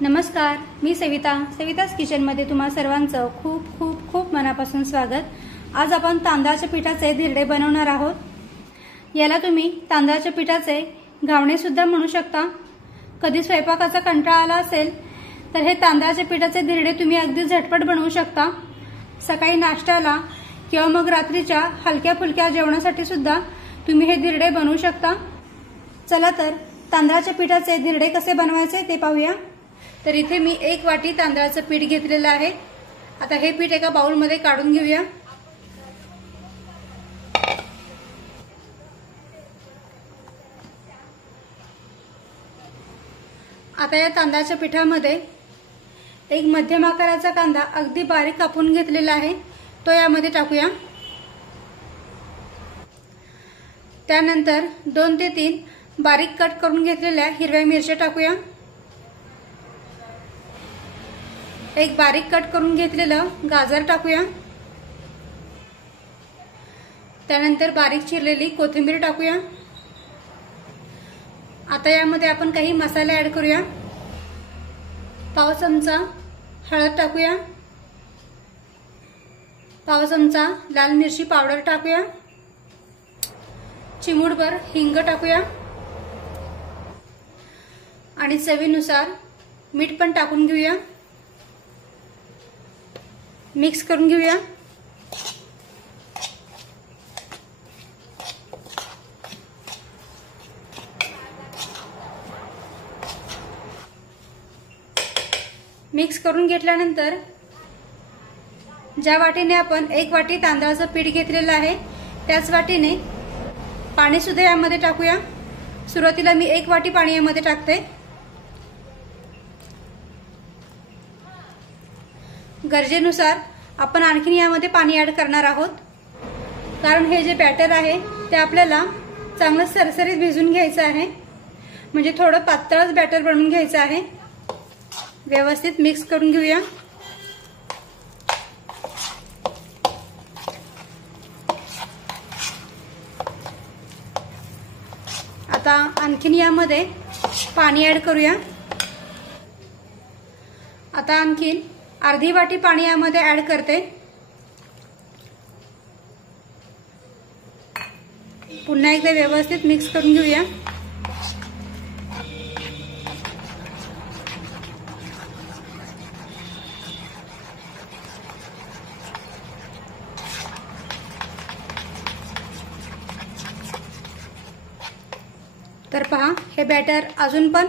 नमस्कार, मी सविता's किचनमध्ये तुम्हा सर्वांचं खूप खूप खूप मनापासून स्वागत। आज आपण तांदळाच्या पिठाचे धिरडे बनवणार आहोत। याला तुम्ही तांदळाच्या पिठाचे घावणे सुद्धा म्हणू शकता। कधी स्वयंपाकाचा कंटाळा आला असेल तर हे तांदळाच्या पिठाचे धिरडे तुम्ही अगदी झटपट बनवू शकता। सकाळी नाश्त्याला किंवा मग रात्रीच्या हलक्या फुलक्या जेवणासाठी सुद्धा तुम्ही हे धिरडे बनवू शकता। चला तर तांदळाच्या पिठाचे धिरडे कसे बनवायचे ते पाहूया। तर इथे मी 1 वाटी तांदळाचं पीठ घेतलेलं आहे। आता हे पीठ एका बाउल मध्ये काढून घेऊया। आता या तांदळाच्या पिठामध्ये एक मध्यम आकाराचा कांदा अगदी बारीक कापून घेतलेला आहे, तो यामध्ये टाकूया। त्यानंतर 2 ते 3 बारीक कट करून घेतलेल्या हिरव्या मिरच्या टाकूया। एक बारीक कट करून घेतलेलं गाजर टाकूया। त्यानंतर बारीक चिरलेली कोथिंबीर टाकूया। आता यामध्ये आपण काही मसाले ऍड करूया। पाव चमचा हळद टाकूया। पाव चमचा लाल मिरची पावडर टाकूया। चिमूटभर हिंग टाकूया आणि चवीनुसार मीठ पण टाकून घेऊया। मिक्स करून घेऊया। मिक्स करून घेतल्यानंतर ज्या वाटीने आपण 1 वाटी तांदळाचं पीठ घेतलेलं आहे त्याच वाटीने पाणी सुद्धा यामध्ये टाकूया। सुरुवातीला मी 1 वाटी पाणी यामध्ये टाकते। गरजेनुसार आपण आणखीन यामध्ये पाणी ऍड करणार आहोत, कारण हे जे बॅटर आहे ते आपल्याला चांगलं सरसरीत भिजून घ्यायचं आहे, म्हणजे थोडं पातळच बॅटर बनवून घ्यायचं आहे। व्यवस्थित मिक्स करून घेऊया। आता आणखीन यामध्ये पाणी ऍड करूया। आता आणखीन अर्धी वाटी पाणी यामध्ये ऍड करते। पुन्हा एकदा व्यवस्थित मिक्स करून घेऊया। तर पहा, हे बॅटर अजून पण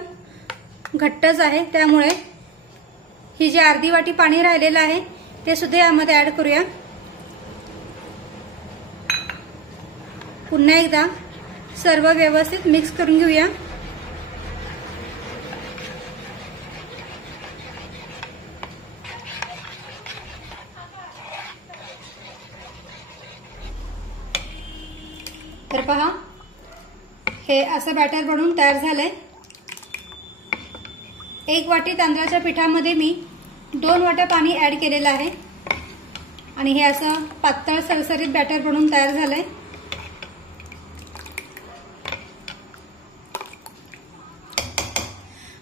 घट्टच आहे, त्यामुळे ही जी अर्धी वाटी पाणी राहिलेलं आहे ते सुद्धा यामध्ये ऍड करूया। पुन्हा एकदा सर्व व्यवस्थित मिक्स करून घेऊया। तर पहा, हे असं बॅटर बनवून तयार झालंय। 1 वाटी तांदळाच्या पिठामध्ये मी 2 वाट्या पाणी ऍड केलेलं आहे आणि हे असं पातळ सरसरीत बॅटर बनवून तयार झालंय।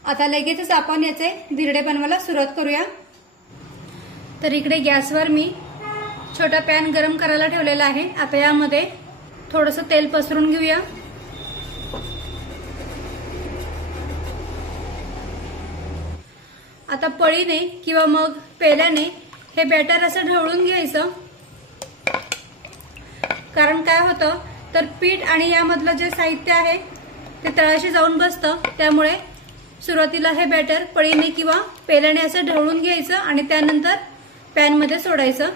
आता लगेचच आपण याचे धिरडे बनवायला सुरुवात करूया। तर इकडे गॅसवर मी छोटा पॅन गरम करायला ठेवलेला आहे। आता यामध्ये थोडंसं तेल पसरून घेऊया। आता पळीने किंवा मग पेल्याने हे बॅटर असं ढवळून घ्यायचं, कारण काय होतं तर पीठ आणि यामधलं जे साहित्य आहे ते तळाशी जाऊन बसतं, त्यामुळे सुरुवातीला हे बॅटर पळीने किंवा पेल्याने असं ढवळून घ्यायचं आणि त्यानंतर पॅन मध्ये सोडायचं।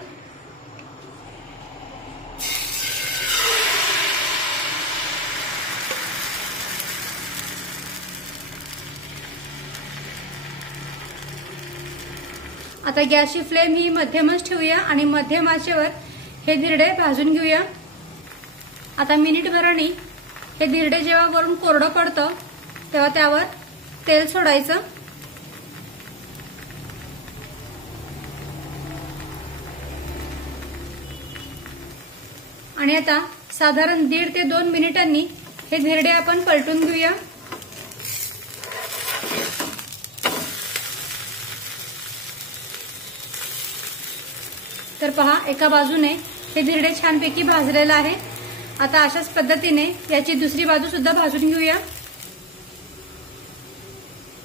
आता गॅसची फ्लेम ही मध्यमच ठेवूया आणि मध्यम आचेवर हे धिरडे भाजून घेऊया। आता मिनिटभराने हे धिरडे जेव्हा वरून कोरडं पडतं तेव्हा त्यावर तेल सोडायचं आणि आता साधारण 1.5 ते 2 मिनिटांनी हे धिरडे आपण पलटून घेऊया। तर पहा, एका बाजूने हे धिरडे छानपैकी भाजलेलं आहे। आता अशाच पद्धतीने याची दुसरी बाजू सुद्धा भाजून घेऊया।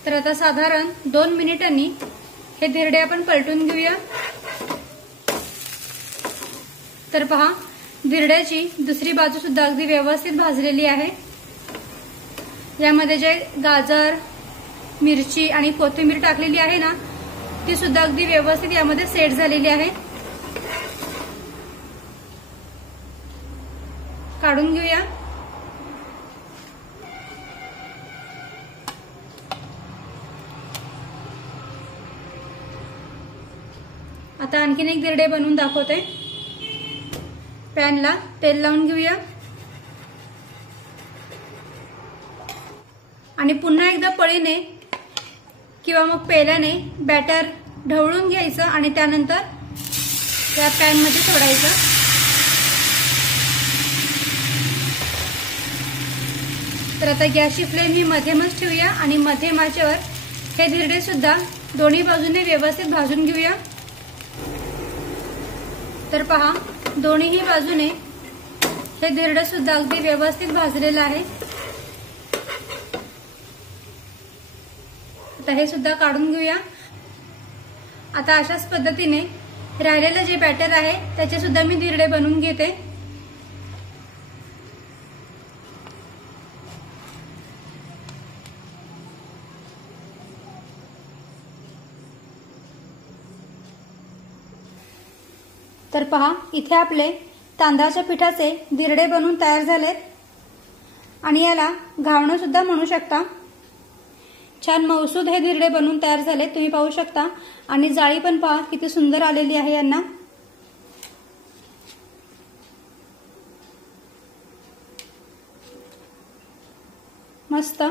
तर आता साधारण 2 मिनिटांनी हे धिरडे आपण पलटून घेऊया। तर पहा, धिरड्याची दुसरी बाजू सुद्धा अगदी व्यवस्थित भाजलेली आहे। यामध्ये जे गाजर, मिरची आणि कोथिंबीर टाकलेली आहे ना, ती सुद्धा अगदी व्यवस्थित यामध्ये सेट झालेली आहे। काढून घेऊया। आता आणखीन एक धिरडे बनवून दाखवते। पॅनला तेल लावून घेऊया आणि पुन्हा एकदा पळीने किंवा मग पेल्याने बॅटर ढवळून घ्यायचं आणि त्यानंतर त्या पॅन मध्ये सोडायचं। तर आता गॅसची फ्लेम ही मध्यमच ठेवूया आणि मध्यम आचेवर हे धिरडे सुद्धा दोन्ही बाजूने व्यवस्थित भाजून घेऊया। तर पहा, दोन्हीही बाजूने हे धिरडे सुद्धा अगदी व्यवस्थित भाजलेलं आहे। आता हे सुद्धा काढून घेऊया। आता अशाच पद्धतीने राहिलेलं जे बॅटर आहे त्याचे सुद्धा मी धिरडे बनवून घेते। तर पहा, इथे आपले तांदळाच्या पिठाचे धिरडे बनवून तयार झालेत आणि याला घावणं सुद्धा म्हणू शकता। छान मऊसूद हे धिरडे बनवून तयार झाले, तुम्ही पाहू शकता। आणि जाळी पण पहा किती सुंदर आलेली आहे यांना। मस्त।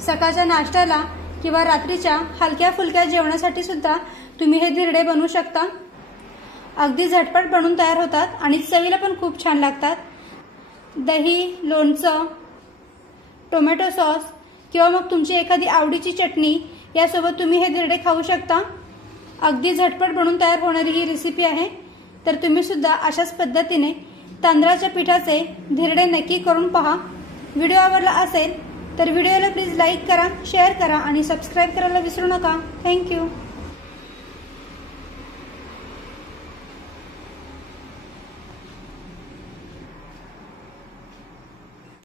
सकाळच्या नाश्त्याला किंवा रात्रीच्या हलक्या फुलक्या जेवणासाठी सुद्धा तुम्ही हे धिरडे बनवू शकता। अगदी झटपट बनून तयार होतात आणि चवीला पण खूप छान लागतात। दही, लोणचं, टोमॅटो सॉस किंवा मग तुमची एखादी आवडीची चटणी यासोबत तुम्ही हे धिरडे खाऊ शकता। अगदी झटपट बनून तयार होणारी ही रेसिपी आहे। तर तुम्ही सुद्धा अशाच पद्धतीने तांदळाच्या पिठाचे धिरडे नक्की करून पहा। व्हिडिओ आवडला असेल तर व्हिडिओला प्लीज लाईक करा, शेअर करा आणि सबस्क्राईब करायला विसरू नका। थँक्यू।